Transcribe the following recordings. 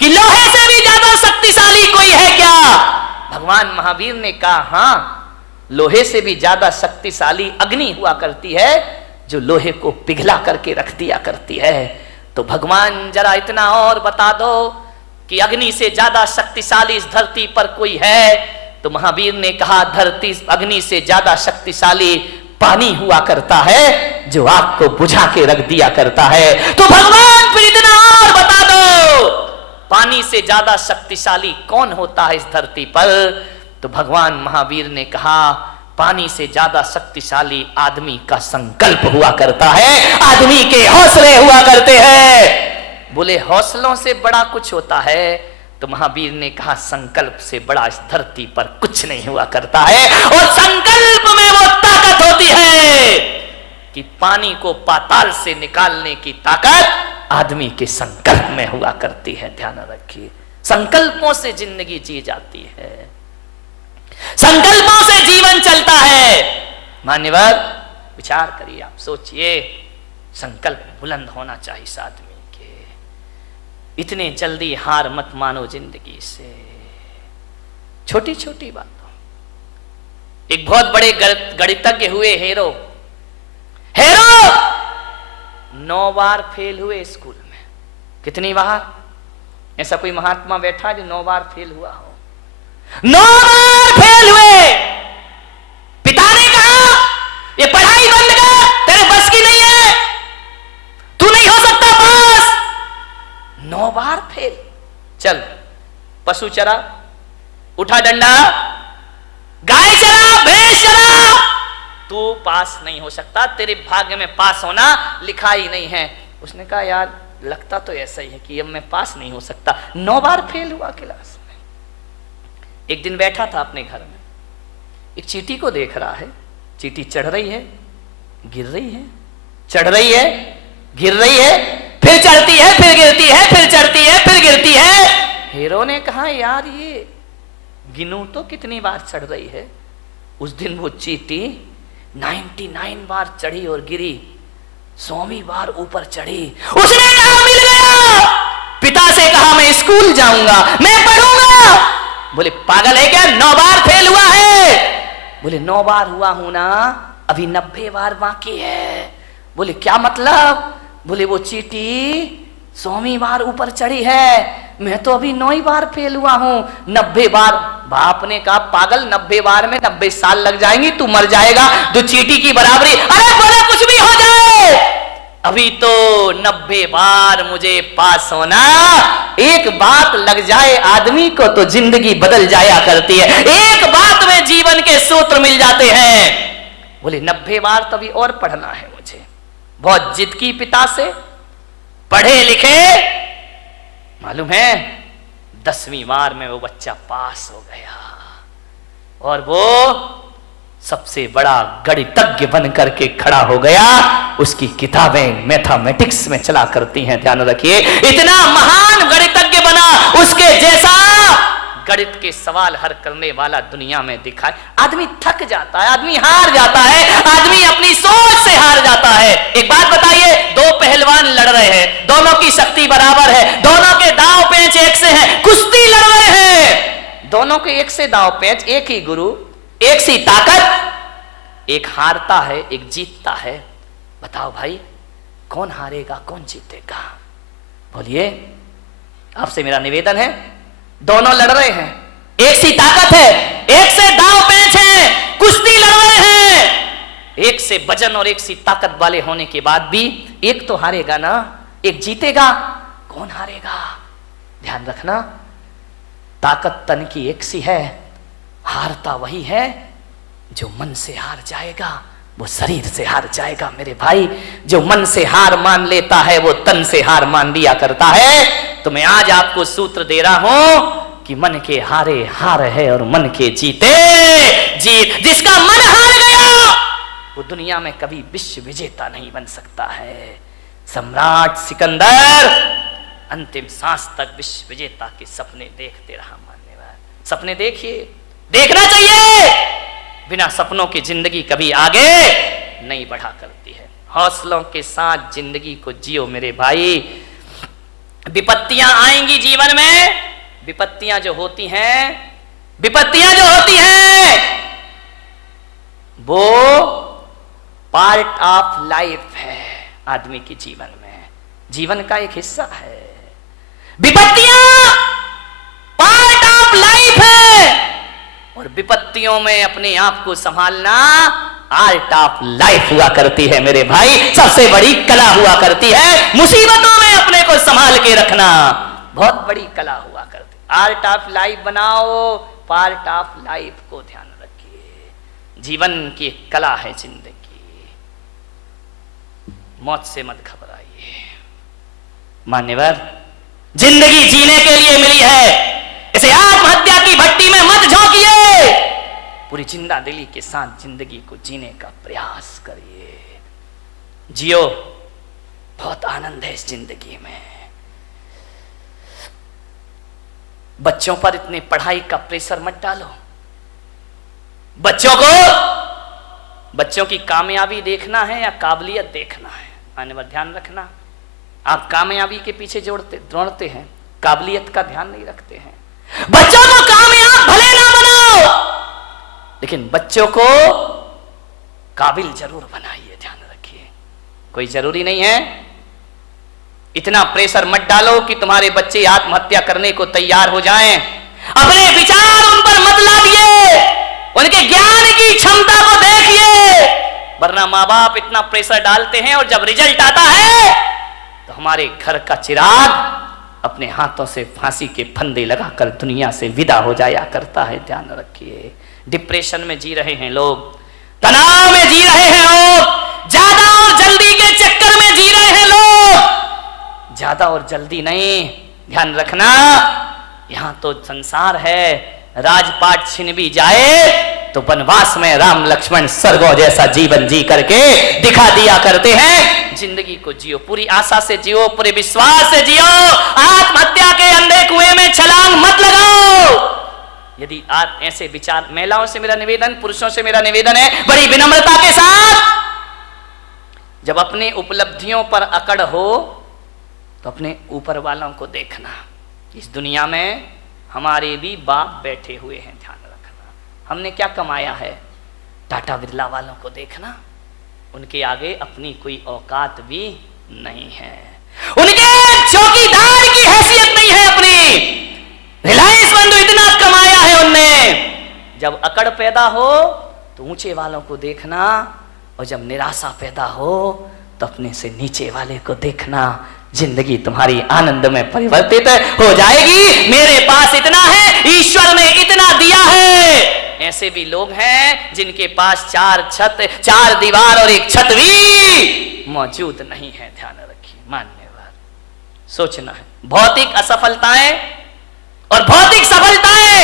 कि लोहे से भी ज्यादा शक्तिशाली कोई है क्या? भगवान महावीर ने कहा हां, लोहे से भी ज्यादा शक्तिशाली अग्नि हुआ करती है, जो लोहे को पिघला करके रख दिया करती है। तो भगवान जरा इतना और बता दो कि अग्नि से ज्यादा शक्तिशाली इस धरती पर कोई है? तो महावीर ने कहा धरती अग्नि से ज्यादा शक्तिशाली पानी हुआ करता है, जो आग को बुझा के रख दिया करता है। तो भगवान फिर इतना और बता दो, पानी से ज्यादा शक्तिशाली कौन होता है इस धरती पर? तो भगवान महावीर ने कहा पानी से ज्यादा शक्तिशाली आदमी का संकल्प हुआ करता है, आदमी के हौसले हुआ करते हैं। बोले हौसलों से बड़ा कुछ होता है? तो महावीर ने कहा संकल्प से बड़ा इस धरती पर कुछ नहीं हुआ करता है। और संकल्प में वो ताकत होती है कि पानी को पाताल से निकालने की ताकत आदमी के संकल्प में हुआ करती है। ध्यान रखिए, संकल्पों से जिंदगी जी जाती है, संकल्पों से जीवन चलता है। मान्यवर विचार करिए, आप सोचिए, संकल्प बुलंद होना चाहिए इस आदमी के। इतने जल्दी हार मत मानो जिंदगी से, छोटी छोटी बातों। एक बहुत बड़े गणितज्ञ हुए हेरो 9 बार फेल हुए स्कूल में। कितनी बार? ऐसा कोई महात्मा बैठा जो 9 बार फेल हुआ हो? 9 बार फेल हुए। पिता ने कहा ये पढ़ाई बंद कर, तेरे बस की नहीं है, तू नहीं हो सकता पास। 9 बार फेल। चल पशु चरा, उठा डंडा, गाय चरा, भैंस चरा, तू पास नहीं हो सकता, तेरे भाग्य में पास होना लिखा ही नहीं है। उसने कहा यार लगता तो ऐसा ही है कि अब मैं पास नहीं हो सकता। 9 बार फेल हुआ क्लास में। एक दिन बैठा था अपने घर में, एक चींटी को देख रहा है। चींटी चढ़ रही है, गिर रही है, चढ़ रही है, गिर रही है, फिर चढ़ती है, फिर गिरती है, फिर चढ़ती है, फिर गिरती है। हीरो ने कहा यार ये गिनू तो कितनी बार चढ़ रही है। उस दिन वो चींटी 99 बार चढ़ी और गिरी, 100वीं बार ऊपर चढ़ी। उसने कहा मिल गया। पिता से कहा मैं स्कूल जाऊंगा, मैं पढ़ूंगा। बोले पागल है क्या, 9 बार फेल हुआ है? बोले 9 बार हुआ हूं ना, अभी 90 बार बाकी है। बोले क्या मतलब? बोले वो चींटी 100वीं बार ऊपर चढ़ी है, मैं तो अभी 9 बार फेल हुआ हूं, 90 बार। बाप ने कहा पागल 90 बार में 90 साल लग जाएंगी, तू मर जाएगा, तो चींटी की बराबरी। अरे बोले कुछ भी हो जाए, अभी तो 90 बार मुझे पास होना। एक बात लग जाए आदमी को तो जिंदगी बदल जाया करती है, एक बात में जीवन के सूत्र मिल जाते हैं। बोले 90 बार तभी और पढ़ना है मुझे। बहुत जिद की पिता से, पढ़े लिखे, मालूम है 10वीं बार में वो बच्चा पास हो गया और वो सबसे बड़ा गणितज्ञ बन करके खड़ा हो गया। उसकी किताबें मैथमेटिक्स में चला करती हैं। ध्यान रखिए, इतना महान गणितज्ञ बना, उसके जैसा गणित के सवाल हल करने वाला दुनिया में दिखाए। आदमी थक जाता है, आदमी हार जाता है, आदमी अपनी सोच से हार जाता है। एक बात बताइए, 2 पहलवान लड़ रहे हैं, दोनों की शक्ति बराबर है, दोनों के दांव पेंच एक से हैं, कुश्ती लड़ रहे हैं, दोनों के एक से दांव पेंच, एक ही गुरु, एक सी ताकत, एक हारता है एक जीतता है। बताओ भाई कौन हारेगा कौन जीतेगा? बोलिए, आपसे मेरा निवेदन है, दोनों लड़ रहे हैं, एक सी ताकत है, एक से दांव पेंच है, कुश्ती लड़ रहे हैं, एक से वजन और एक सी ताकत वाले होने के बाद भी एक तो हारेगा ना, एक जीतेगा। कौन हारेगा? ध्यान रखना, ताकत तन की एक सी है, हारता वही है जो मन से हार जाएगा, वो शरीर से हार जाएगा। मेरे भाई, जो मन से हार मान लेता है वो तन से हार मान लिया करता है। तो मैं आज आपको सूत्र दे रहा हूं कि मन के हारे हार है और मन के जीते जीत। जिसका मन हार गया वो दुनिया में कभी विश्व विजेता नहीं बन सकता है। सम्राट सिकंदर अंतिम सांस तक विश्व विजेता के सपने देखते रहा। मान्यवर, सपने देखिए, देखना चाहिए। बिना सपनों की जिंदगी कभी आगे नहीं बढ़ा करती है। हौसलों के साथ जिंदगी को जियो मेरे भाई। विपत्तियां आएंगी जीवन में। विपत्तियां जो होती हैं वो पार्ट ऑफ लाइफ है आदमी के जीवन में, जीवन का एक हिस्सा है। विपत्तियां पार्ट ऑफ लाइफ है और विपत्तियों में अपने आप को संभालना आर्ट ऑफ लाइफ हुआ करती है मेरे भाई, सबसे बड़ी कला हुआ करती है। मुसीबतों में अपने को संभाल के रखना बहुत बड़ी कला हुआ करती है। आर्ट ऑफ लाइफ बनाओ, पार्ट ऑफ लाइफ को ध्यान रखिए। जीवन की एक कला है जिंदगी, मौत से मत घबराइए। मान्यवर, जिंदगी जीने के लिए मिली है, इसे आत्महत्या की भट्टी में मत झोंकिए। पूरी जिंदा दिली के साथ जिंदगी को जीने का प्रयास करिए। जियो, बहुत आनंद है इस जिंदगी में। बच्चों पर इतने पढ़ाई का प्रेशर मत डालो। बच्चों की कामयाबी देखना है या काबिलियत देखना है, आने पर ध्यान रखना। आप कामयाबी के पीछे दौड़ते हैं, काबिलियत का ध्यान नहीं रखते हैं। बच्चों को कामयाब भले ना बनाओ, लेकिन बच्चों को काबिल जरूर बनाइए, ध्यान रखिए। कोई जरूरी नहीं है इतना प्रेशर मत डालो कि तुम्हारे बच्चे आत्महत्या करने को तैयार हो जाएं। अपने विचार उन पर मत लादिए, उनके ज्ञान की क्षमता को देखिए। वरना माँ बाप इतना प्रेशर डालते हैं और जब रिजल्ट आता है तो हमारे घर का चिराग अपने हाथों से फांसी के फंदे लगाकर दुनिया से विदा हो जाया करता है, ध्यान रखिए। डिप्रेशन में जी रहे हैं लोग, तनाव में जी रहे हैं लोग, ज्यादा और जल्दी के चक्कर में जी रहे हैं लोग। ज्यादा और जल्दी नहीं, ध्यान रखना। यहां तो संसार है, राजपाट छिन भी जाए तो वनवास में राम लक्ष्मण स्वर्गों जैसा जीवन जी करके दिखा दिया करते हैं। जिंदगी को जियो, पूरी आशा से जियो, पूरे विश्वास से जियो। आत्महत्या के अंधे कुएं में छलांग मत लगाओ। यदि आप ऐसे विचार, महिलाओं से मेरा निवेदन, पुरुषों से मेरा निवेदन है बड़ी विनम्रता के साथ, जब अपने उपलब्धियों पर अकड़ हो तो अपने ऊपर वालों को देखना। इस दुनिया में हमारे भी बाप बैठे हुए हैं, ध्यान रखना। हमने क्या कमाया है, टाटा बिरला वालों को देखना, उनके आगे अपनी कोई औकात भी नहीं है, उनके चौकीदार की हैसियत नहीं है अपनी। रिलायंस बंधु इतना कमाया है उनने। जब अकड़ पैदा हो तो ऊंचे वालों को देखना, और जब निराशा पैदा हो तो अपने से नीचे वाले को देखना। जिंदगी तुम्हारी आनंद में परिवर्तित हो जाएगी। मेरे पास इतना है, ईश्वर ने इतना दिया है। ऐसे भी लोग हैं जिनके पास 4 छत, 4 दीवार और 1 छत भी मौजूद नहीं है, ध्यान रखिए। मान्यवर, सोचना है। भौतिक असफलताएं और भौतिक सफलताएं,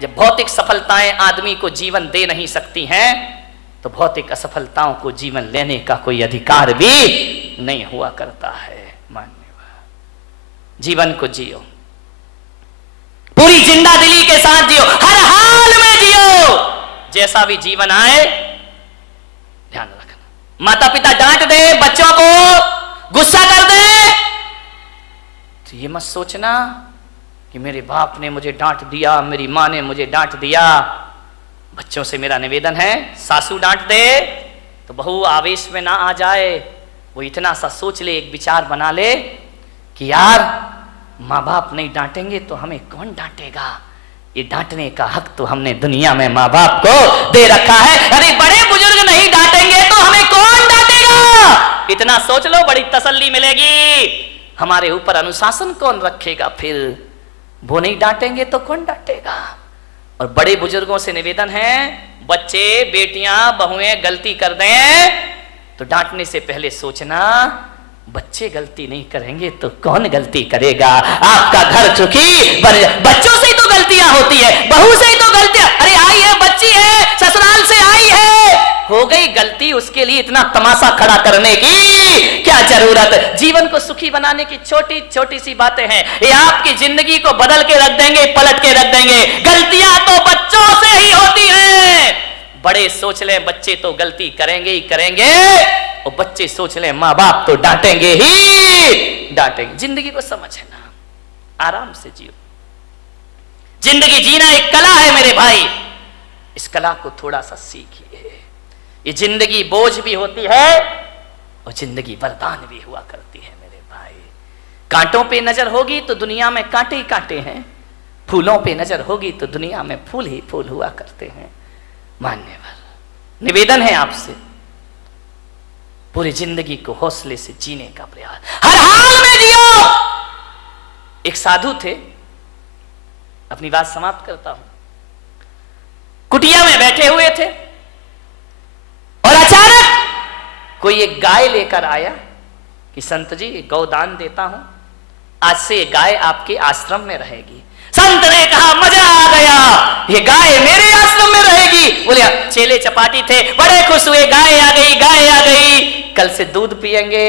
जब भौतिक सफलताएं आदमी को जीवन दे नहीं सकती हैं तो भौतिक असफलताओं को जीवन लेने का कोई अधिकार भी नहीं हुआ करता है। मान्यवर, जीवन को जियो, पूरी जिंदा दिली के साथ जियो, हर हाल में जियो। जैसा भी जीवन आए, ध्यान रखना। माता पिता डांट दे बच्चों को, गुस्सा कर दे तो ये मत सोचना कि मेरे बाप ने मुझे डांट दिया, मेरी माँ ने मुझे डांट दिया। बच्चों से मेरा निवेदन है, सासू डांट दे तो बहू आवेश में ना आ जाए। वो इतना सा सोच ले, एक विचार बना ले कि यार माँ बाप नहीं डांटेंगे तो हमें कौन डांटेगा। ये डांटने का हक तो हमने दुनिया में माँ बाप को दे रखा है। अरे बड़े बुजुर्ग नहीं डांटेंगे तो हमें कौन डांटेगा। इतना सोच लो, बड़ी तसल्ली मिलेगी। हमारे ऊपर अनुशासन कौन रखेगा फिर, वो नहीं डांटेंगे तो कौन डांटेगा। और बड़े बुजुर्गों से निवेदन है, बच्चे बेटियां बहुएं गलती कर दें तो डांटने से पहले सोचना बच्चे गलती नहीं करेंगे तो कौन गलती करेगा। आपका घर चुकी बच्चों से ही तो गलतियां होती है, बहू से ही तो गलतियां। अरे आई है, बच्ची है, ससुराल से आई है, हो गई गलती, उसके लिए इतना तमाशा खड़ा करने की क्या जरूरत। जीवन को सुखी बनाने की छोटी छोटी सी बातें हैं, ये आपकी जिंदगी को बदल के रख देंगे, पलट के रख देंगे। गलतियां तो बच्चों से ही होती हैं। बड़े सोच लें बच्चे तो गलती करेंगे ही करेंगे, और बच्चे सोच ले माँ बाप तो डांटेंगे ही डांटेंगे। जिंदगी को समझना, आराम से जियो। जिंदगी जीना एक कला है मेरे भाई, इस कला को थोड़ा सा सीखिए। ये जिंदगी बोझ भी होती है और जिंदगी वरदान भी हुआ करती है मेरे भाई। कांटों पे नजर होगी तो दुनिया में कांटे ही कांटे हैं, फूलों पे नजर होगी तो दुनिया में फूल ही फूल हुआ करते हैं। मान्यवर निवेदन है आपसे, पूरी जिंदगी को हौसले से जीने का प्रयास, हर हाल में जियो। एक साधु थे, अपनी बात समाप्त करता हूं। कुटिया में बैठे हुए थे और अचानक कोई एक गाय लेकर आया कि संत जी गौदान देता हूं, आज से ये गाय आपके आश्रम में रहेगी। संत ने कहा मजा आ गया, ये गाय मेरे आश्रम में रहेगी। बोले चेले चपाटी थे, बड़े खुश हुए, गाय आ गई, गाय आ गई, कल से दूध पिएंगे,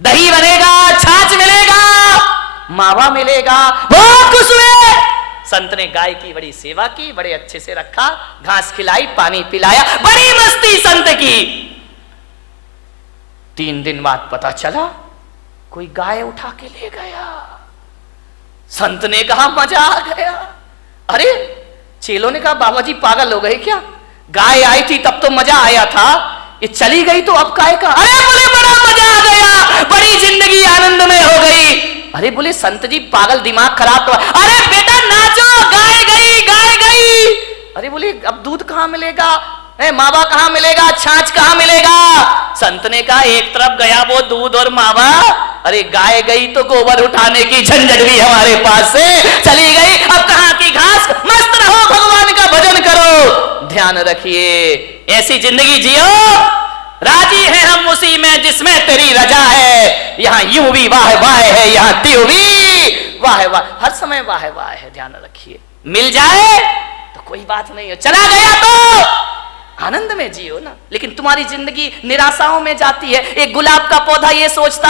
दही बनेगा, छाछ मिलेगा, मावा मिलेगा। बहुत खुश हुए। संत ने गाय की बड़ी सेवा की, बड़े अच्छे से रखा, घास खिलाई, पानी पिलाया, बड़ी मस्ती संत की। 3 दिन बाद पता चला कोई गाय उठा के ले गया। संत ने कहा मजा आ गया। अरे चेलों ने कहा बाबा जी पागल हो गए क्या, गाय आई थी तब तो मजा आया था, ये चली गई तो अब काय का। अरे बोले बड़ा मजा आ गया, बड़ी जिंदगी आनंद में हो गई। अरे बोले संत जी पागल, दिमाग खराब तो। अरे बेटा नाचो, गाय गई, गाय गई। अरे बोले अब दूध कहां मिलेगा, मावा कहां मिलेगा, छाछ कहां मिलेगा। संत ने कहा एक तरफ गया वो दूध और मावा, अरे गाय गई तो गोबर उठाने की झंझट भी हमारे पास से चली गई। अब कहां की घास, मस्त रहो, भगवान का भजन करो। ध्यान रखिए, ऐसी जिंदगी जियो, राजी है हम उसी में जिसमें तेरी रजा है। यहाँ यूं भी वाह वाह है, यहाँ त्यों भी वाह वाह, हर समय वाह वाह है। ध्यान रखिए, मिल जाए तो कोई बात नहीं है, चला गया तो आनंद में जियो ना। लेकिन तुम्हारी जिंदगी निराशाओं में जाती है। एक गुलाब का पौधा ये सोचता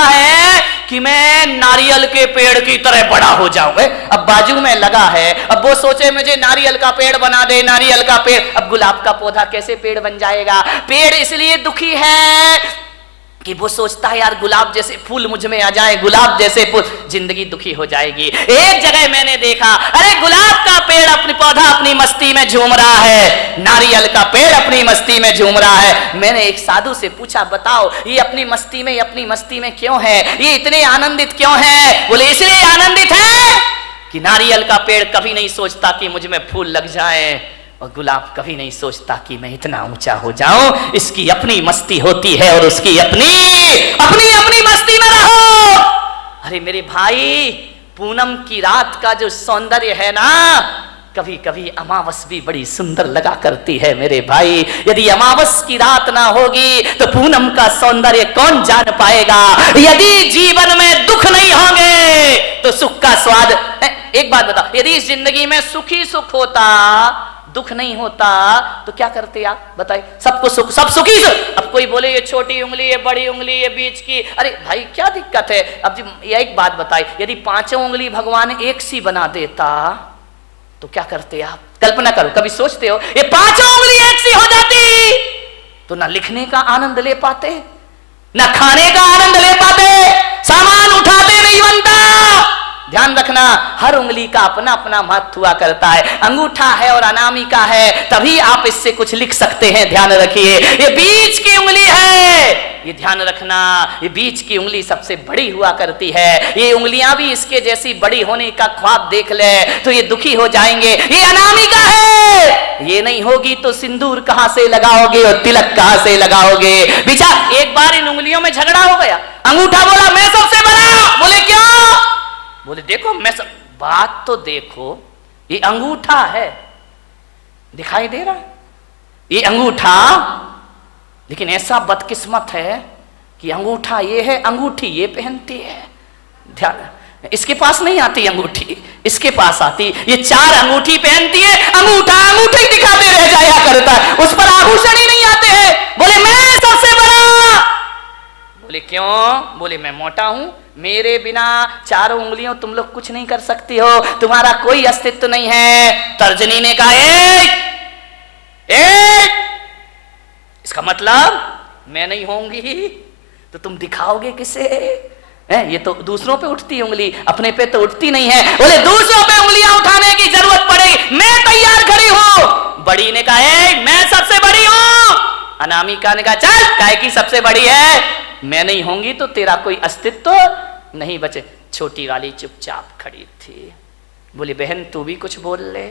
है कि मैं नारियल के पेड़ की तरह बड़ा हो जाऊं। अब बाजू में लगा है, अब वो सोचे मुझे नारियल का पेड़ बना दे, नारियल का पेड़। अब गुलाब का पौधा कैसे पेड़ बन जाएगा। पेड़ इसलिए दुखी है कि वो सोचता है यार गुलाब जैसे फूल मुझ में आ जाए, गुलाब जैसे फूल, जिंदगी दुखी हो जाएगी। एक जगह मैंने देखा, अरे गुलाब का पेड़ अपनी पौधा अपनी मस्ती में झूम रहा है, नारियल का पेड़ अपनी मस्ती में झूम रहा है। मैंने एक साधु से पूछा बताओ ये अपनी मस्ती में क्यों है, ये इतने आनंदित क्यों है। बोले इसलिए आनंदित है कि नारियल का पेड़ कभी नहीं सोचता कि मुझ में फूल लग जाए, और गुलाब कभी नहीं सोचता कि मैं इतना ऊंचा हो जाऊं। इसकी अपनी मस्ती होती है और उसकी अपनी मस्ती में रहो। अरे मेरे भाई, पूनम की रात का जो सौंदर्य है ना, कभी कभी अमावस भी बड़ी सुंदर लगा करती है मेरे भाई। यदि अमावस की रात ना होगी तो पूनम का सौंदर्य कौन जान पाएगा। यदि जीवन में दुख नहीं होंगे तो सुख का स्वाद। एक बात बताओ, यदि इस जिंदगी में सुखी सुख होता, दुख नहीं होता, तो क्या करते आप बताइए। सबको सुख, सब सुखी सुख। अब कोई बोले ये छोटी उंगली, ये बड़ी उंगली, ये बीच की, अरे भाई क्या दिक्कत है। अब ये एक बात बताइए, यदि 5 उंगली भगवान एक सी बना देता तो क्या करते आप। कल्पना करो, कभी सोचते हो ये 5 उंगली एक सी हो जाती तो ना लिखने का आनंद ले पाते, ना खाने का आनंद ले पाते, सामान उठाते नहीं बनता। ध्यान रखना, हर उंगली का अपना अपना महत्व हुआ करता है। अंगूठा है और अनामिका है, तभी आप इससे कुछ लिख सकते हैं। ध्यान रखिए, ये बीच की उंगली है, ये ध्यान रखना, ये बीच की उंगली सबसे बड़ी हुआ करती है। ये उंगलियां भी इसके जैसी बड़ी होने का ख्वाब देख ले तो ये दुखी हो जाएंगे। ये अनामिका है, ये नहीं होगी तो सिंदूर कहां से लगाओगे और तिलक कहां से लगाओगे। बेचारा एक बार इन उंगलियों में झगड़ा हो गया। अंगूठा बोला मैं सबसे बड़ा। बोले क्यों। बोले देखो मैं सब। बात तो देखो, ये अंगूठा है, दिखाई दे रहा है ये अंगूठा, लेकिन ऐसा बदकिस्मत है कि अंगूठा ये है, अंगूठी ये पहनती है। ध्यान, इसके पास नहीं आती अंगूठी, इसके पास आती। ये 4 अंगूठी पहनती है, अंगूठा अंगूठी दिखाते रह जाया करता है, उस पर आभूषण ही नहीं आते हैं। बोले मैं सबसे बड़ा। बोले क्यों। बोले मैं मोटा हूं, मेरे बिना 4 उंगलियों तुम लोग कुछ नहीं कर सकती हो, तुम्हारा कोई अस्तित्व नहीं है। तर्जनी ने कहा एक। इसका मतलब मैं नहीं होंगी तो तुम दिखाओगे किसे? ये तो दूसरों पे उठती उंगली, अपने पे तो उठती नहीं है। बोले दूसरों पे उंगलियां उठाने की जरूरत पड़ेगी, मैं तैयार खड़ी हूं। बड़ी ने कहा मैं सबसे बड़ी हूं। अनामिका ने कहा चल, काय की सबसे बड़ी है, मैं नहीं होंगी तो तेरा कोई अस्तित्व नहीं बचे। छोटी वाली चुपचाप खड़ी थी। बोली बहन तू भी कुछ बोल ले।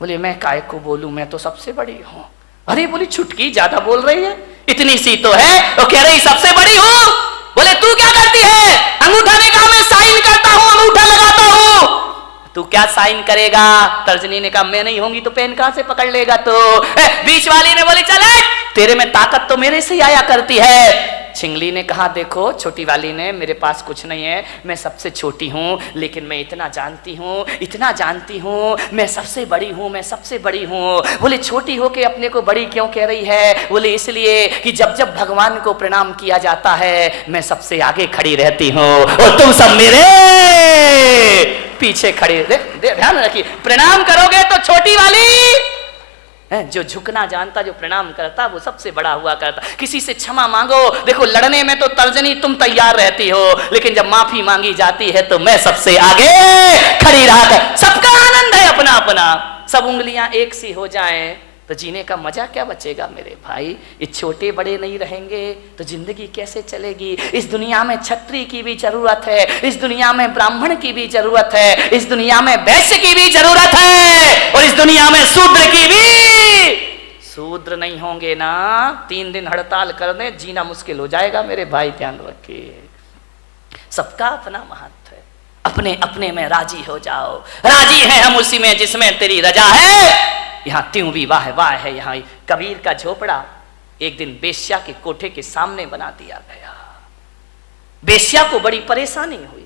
बोले मैं काय को बोलूं, मैं तो सबसे बड़ी हूं। अरे बोली छुटकी ज्यादा बोल रही है, इतनी सी तो है, तो कह रही सबसे बड़ी हूं। बोले तू क्या करती है? अंगूठा ने कहा मैं साइन करता हूं, अंगूठा लगाता हूं। तू क्या साइन करेगा? तर्जनी ने कहा मैं नहीं होंगी तो पेन कहां से पकड़ लेगा? तो बीच वाली ने बोली चल तेरे में ताकत तो मेरे से आया करती है। छिंगली ने कहा देखो, छोटी वाली ने, मेरे पास कुछ नहीं है, मैं सबसे छोटी हूं, लेकिन मैं इतना जानती हूं, मैं सबसे बड़ी हूं, मैं सबसे बड़ी हूं। बोले छोटी हो के अपने को बड़ी क्यों कह रही है? बोले इसलिए कि जब जब भगवान को प्रणाम किया जाता है मैं सबसे आगे खड़ी रहती हूं और तुम सब मेरे पीछे खड़े। ध्यान रखिए, प्रणाम करोगे तो छोटी वाली, जो झुकना जानता, जो प्रणाम करता, वो सबसे बड़ा हुआ करता। किसी से क्षमा मांगो, देखो लड़ने में तो तर्जनी तुम तैयार रहती हो, लेकिन जब माफी मांगी जाती है तो मैं सबसे आगे खड़ी रहा कर। सबका आनंद है अपना अपना। सब उंगलियां एक सी हो जाएं तो जीने का मजा क्या बचेगा मेरे भाई? ये छोटे बड़े नहीं रहेंगे तो जिंदगी कैसे चलेगी? इस दुनिया में क्षत्रिय की भी जरूरत है, इस दुनिया में ब्राह्मण की भी जरूरत है, इस दुनिया में वैश्य की भी जरूरत है, और इस दुनिया में शूद्र की भी। शूद्र नहीं होंगे ना, 3 दिन हड़ताल कर दे, जीना मुश्किल हो जाएगा मेरे भाई, ध्यान रखिए। सबका अपना महत्व है, अपने अपने में राजी हो जाओ। राजी है हम उसी में जिसमें तेरी रजा है। यहां त्यों भी वाह वाह है। यहां कबीर का झोपड़ा एक दिन बेश्या के कोठे के सामने बना दिया गया। बेश्या को बड़ी परेशानी हुई,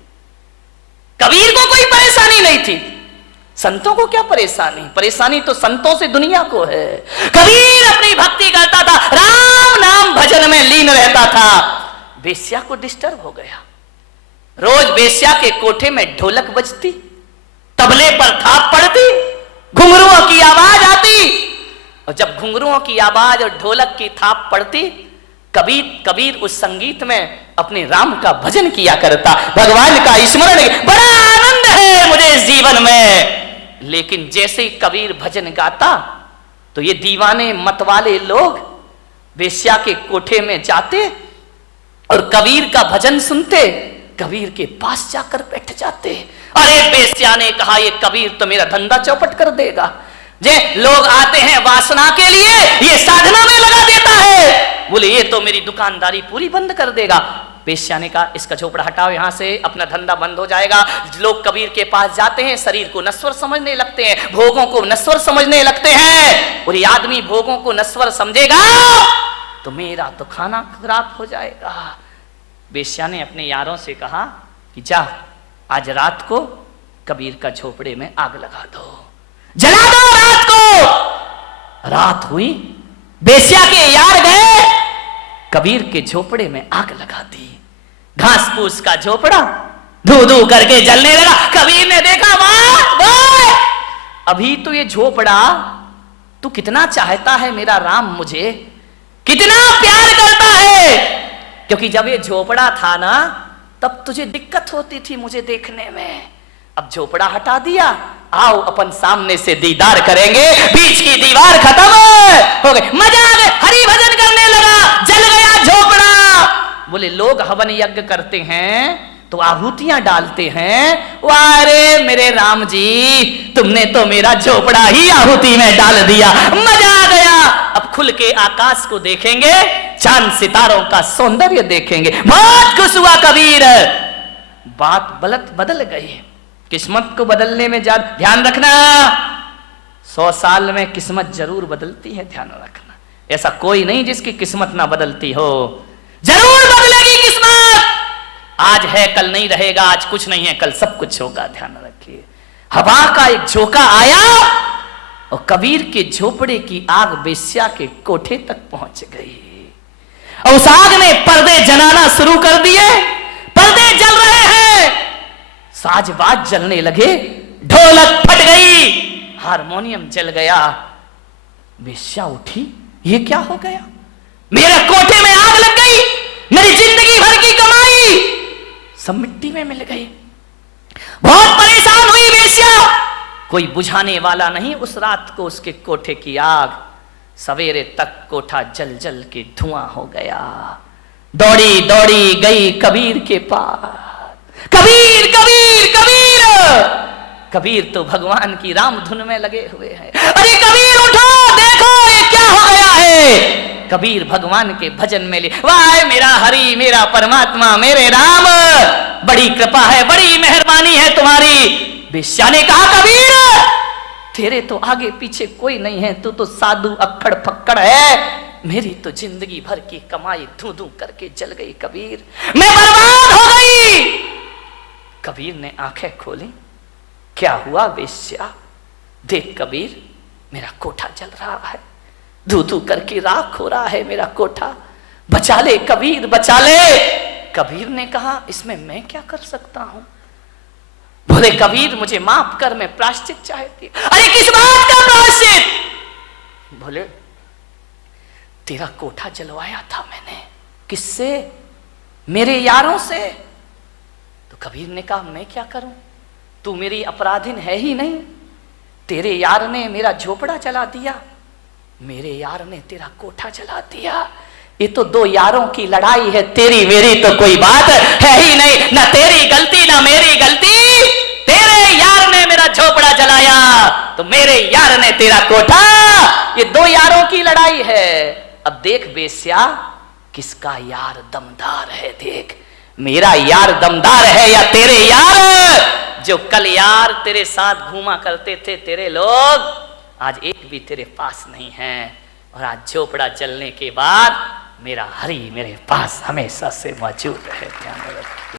कबीर को कोई परेशानी नहीं थी। संतों को क्या परेशानी? परेशानी तो संतों से दुनिया को है। कबीर अपनी भक्ति करता था, राम नाम भजन में लीन रहता था। बेश्या को डिस्टर्ब हो गया। रोज बेश्या के कोठे में ढोलक बजती, तबले पर थाप पड़ती, घुंघरुओं की आवाज आती, और जब घुंघरुओं की आवाज और ढोलक की थाप पड़ती, कबीर उस संगीत में अपने राम का भजन किया करता, भगवान का स्मरण। बड़ा आनंद है मुझे इस जीवन में। लेकिन जैसे ही कबीर भजन गाता तो ये दीवाने मतवाले लोग वेश्या के कोठे में जाते और कबीर का भजन सुनते, कबीर के पास जाकर बैठ जाते। अरे बेश्या ने कहा ये कबीर तो मेरा धंधा चौपट कर देगा। जे लोग आते हैं वासना के लिए, ये साधना में लगा देता है। बोले ये तो मेरी दुकानदारी पूरी बंद कर देगा। बेश्या ने कहा इसका झोपड़ा हटाओ यहां से, अपना धंधा बंद हो जाएगा। लोग कबीर के पास जाते हैं, शरीर को नश्वर समझने लगते हैं, भोगों को नश्वर समझने लगते हैं। और ये आदमी भोगों को नश्वर समझेगा तो मेरा तो खाना खराब हो जाएगा। बेश्या ने अपने यारों से कहा कि जा आज रात को कबीर का झोपड़े में आग लगा दो, जला दो रात को। रात हुई, बेश्या के यार गए, कबीर के झोपड़े में आग लगा दी। घास फूस का झोपड़ा धू धू करके जलने लगा। कबीर ने देखा वाह, अभी तो ये झोपड़ा तू कितना चाहता है मेरा राम, मुझे कितना प्यार करता है, क्योंकि जब ये झोपड़ा था ना तब तुझे दिक्कत होती थी मुझे देखने में। अब झोपड़ा हटा दिया, आओ अपन सामने से दीदार करेंगे। बीच की दीवार खत्म हो गई, मजा आ गया, हरि भजन करने लगा, जल गया झोपड़ा। बोले लोग हवन यज्ञ करते हैं तो आहुतियां डालते हैं, वारे मेरे राम जी तुमने तो मेरा झोपड़ा ही आहुति में डाल दिया, मजा आ गया। अब खुल के आकाश को देखेंगे, चांद सितारों का सौंदर्य देखेंगे। बहुत खुश हुआ कबीर। बात बदल गई। किस्मत को बदलने में ध्यान रखना, 100 साल में किस्मत जरूर बदलती है, ध्यान रखना। ऐसा कोई नहीं जिसकी किस्मत ना बदलती हो, जरूर बदलेगी किस्मत। आज है कल नहीं रहेगा, आज कुछ नहीं है कल सब कुछ होगा, ध्यान रखिए। हवा का एक झोंका आया और कबीर के झोपड़े की आग बेश्या के कोठे तक पहुंच गई। और उस आग ने पर्दे जलाना शुरू कर दिए, पर्दे जल रहे हैं, साजबाज जलने लगे, ढोलक फट गई, हारमोनियम जल गया। बेश्या उठी, ये क्या हो गया? मेरे कोठे में आग लग गई, मेरी जिंदगी भर की कमाई सब मिट्टी में मिल गई। बहुत परेशान हुई वेश्या, कोई बुझाने वाला नहीं। उस रात को उसके कोठे की आग, सवेरे तक कोठा जल जल के धुआं हो गया। दौड़ी दौड़ी गई कबीर के पास। कबीर कबीर कबीर, कबीर तो भगवान की राम धुन में लगे हुए हैं। अरे कबीर उठो, देखो ये क्या हो गया है। कबीर भगवान के भजन में ले, वाह मेरा हरि, मेरा परमात्मा, मेरे राम, बड़ी कृपा है, बड़ी मेहरबानी है तुम्हारी। वेश्या ने कहा कबीर तेरे तो आगे पीछे कोई नहीं है, तू तो साधु अक्खड़ फक्कड़ है, मेरी तो जिंदगी भर की कमाई धू धू करके जल गई कबीर, मैं बर्बाद हो गई। कबीर ने आंखें खोली, क्या हुआ वेश्या? देख कबीर, मेरा कोठा जल रहा है, धू धू करके राख हो रहा है मेरा कोठा, बचा ले कबीर बचा ले। कबीर ने कहा इसमें मैं क्या कर सकता हूं? बोले कबीर मुझे माफ कर, मैं प्रायश्चित चाहती। अरे किस बात का प्रायश्चित? बोले तेरा कोठा जलवाया था मैंने। किससे? मेरे यारों से। तो कबीर ने कहा मैं क्या करूं, तू मेरी अपराधीन है ही नहीं, तेरे यार ने मेरा झोपड़ा जला दिया, मेरे यार ने तेरा कोठा जला दिया, ये तो दो यारों की लड़ाई है, तेरी मेरी तो कोई बात है ही नहीं, ना तेरी गलती ना मेरी गलती, तेरे यार ने मेरा झोपड़ा जलाया तो मेरे यार ने तेरा कोठा, ये दो यारों की लड़ाई है। अब देख बेस्या किसका यार दमदार है, देख मेरा यार दमदार है या तेरे यार जो कल यार तेरे साथ घूमा करते थे तेरे लोग, आज एक भी तेरे पास नहीं है, और आज झोपड़ा जलने के बाद मेरा हरि मेरे पास हमेशा से मौजूद है।